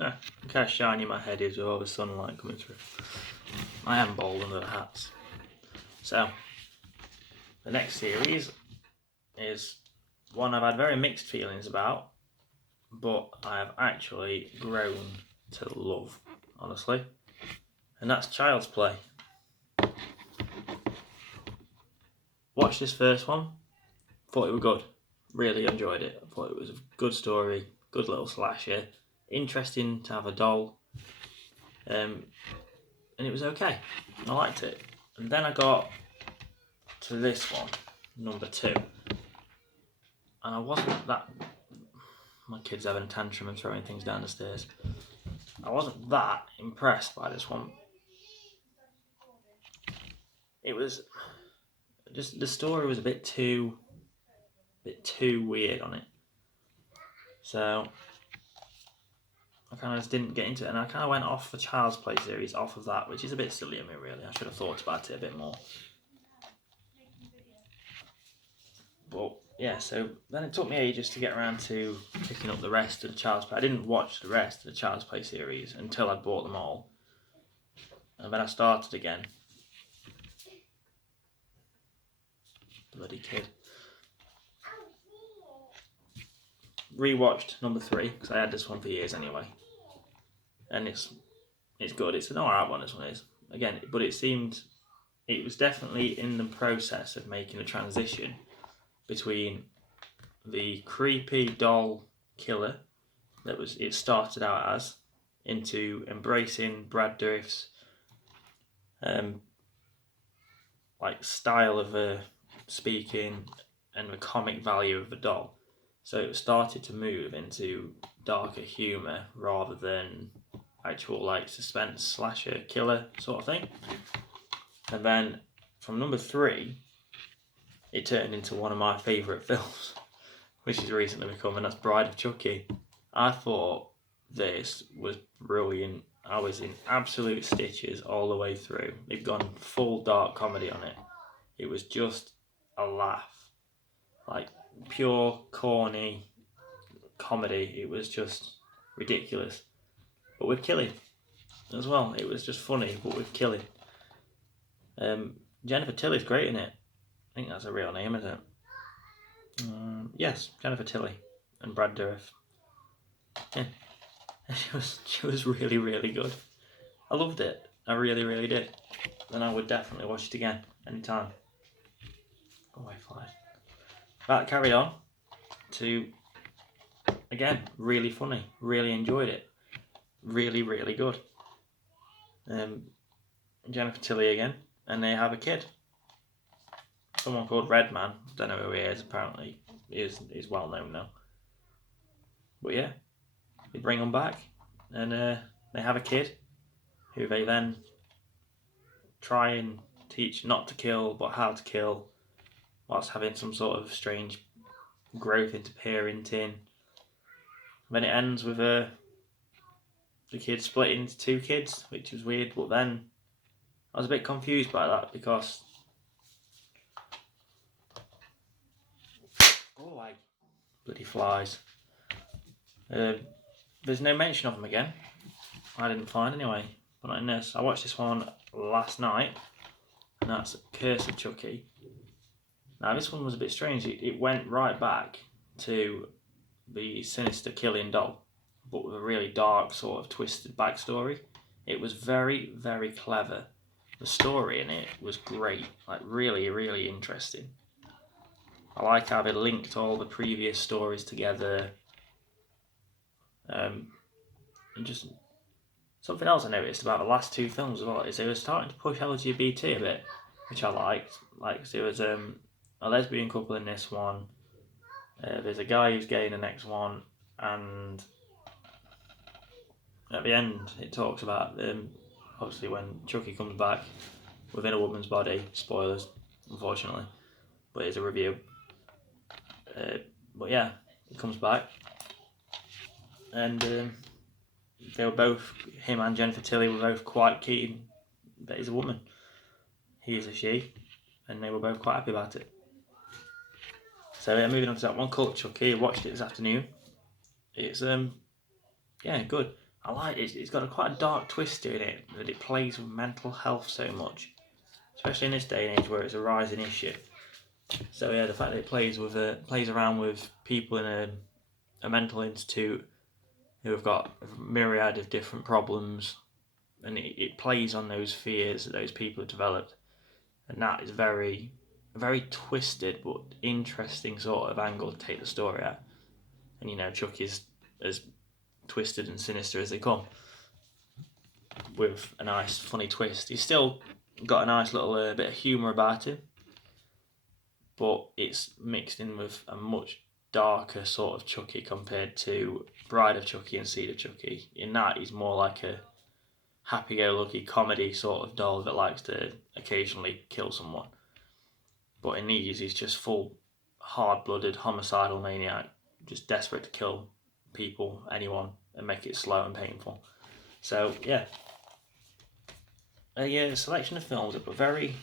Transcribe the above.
Look how shiny my head is with all the sunlight coming through. I am bald under the hats. So, the next series is one I've had very mixed feelings about, but I have actually grown to love, honestly. And that's Child's Play. Watched this first one, thought it was good. Really enjoyed it. I thought it was a good story, good little slasher. Interesting to have a doll. And it was okay. I liked it. And then I got to this one, number 2. And I wasn't that... My kid's having a tantrum and throwing things down the stairs. I wasn't that impressed by this one. It was... just the story was a bit too weird on it. So I kind of just didn't get into it, and I kind of went off the Child's Play series, off of that, which is a bit silly of me, really. I should have thought about it a bit more. But yeah, so then it took me ages to get around to picking up the rest of the Child's Play. I didn't watch the rest of the Child's Play series until I bought them all, and then I started again. Bloody kid. Rewatched number 3 because I had this one for years anyway, and it's good. It's an alright one, this one is, again, but it was definitely in the process of making a transition between the creepy doll killer that it started out as, into embracing Brad Dourif's like style of speaking and the comic value of the doll. So it started to move into darker humour rather than actual like suspense slasher killer sort of thing. And then from number 3, it turned into one of my favourite films, which has recently become, and that's Bride of Chucky. I thought this was brilliant. I was in absolute stitches all the way through. They've gone full dark comedy on it. It was just a laugh. Like pure corny comedy. It was just ridiculous. But with killing as well. It was just funny, but with killing. Jennifer Tilly's great in it. I think that's a real name, isn't it? Yes, Jennifer Tilly and Brad Dourif. Yeah, she was really, really good. I loved it. I really, really did. And I would definitely watch it again anytime. Away flies. That carried on to, again, really funny. Really enjoyed it. Really, really good. Jennifer Tilly again, and they have a kid. Someone called Redman. Don't know who he is. Apparently, he's well known now. But yeah, they bring him back, and they have a kid, who they then try and teach not to kill, but how to kill, whilst having some sort of strange growth into parenting. And then it ends with the kid splitting into 2 kids, which was weird. But then I was a bit confused by that because bloody flies. There's no mention of them again. I didn't find anyway. But not in this. I watched this one last night, and that's Curse of Chucky. Now this one was a bit strange. It went right back to the sinister killing doll, but with a really dark sort of twisted backstory. It was very, very clever. The story in it was great, like really, really interesting. I like how they linked all the previous stories together. And just something else I noticed about the last 2 films as well is they were starting to push LGBT a bit, which I liked. Like there was a lesbian couple in this one. There's a guy who's gay in the next one, and at the end it talks about obviously when Chucky comes back within a woman's body. Spoilers, unfortunately, but it's a review. But yeah, he comes back, and they were both, him and Jennifer Tilly were both quite keen that he's a woman. He is a she, and they were both quite happy about it. So yeah, moving on to that one called Chucky. I watched it this afternoon. It's yeah, good. I like it. It's got quite a dark twist to it that it plays with mental health so much, especially in this day and age where it's a rising issue. So yeah, the fact that it plays around with people in a mental institute who have got a myriad of different problems, and it plays on those fears that those people have developed, and that is very twisted but interesting sort of angle to take the story at. And Chucky's as twisted and sinister as they come, with a nice funny twist. He's still got a nice little bit of humour about him, but it's mixed in with a much darker sort of Chucky compared to Bride of Chucky and Seed of Chucky. In that, he's more like a happy-go-lucky comedy sort of doll that likes to occasionally kill someone. But in these, he's just full hard-blooded homicidal maniac, just desperate to kill people, anyone, and make it slow and painful. So yeah, a selection of films that were very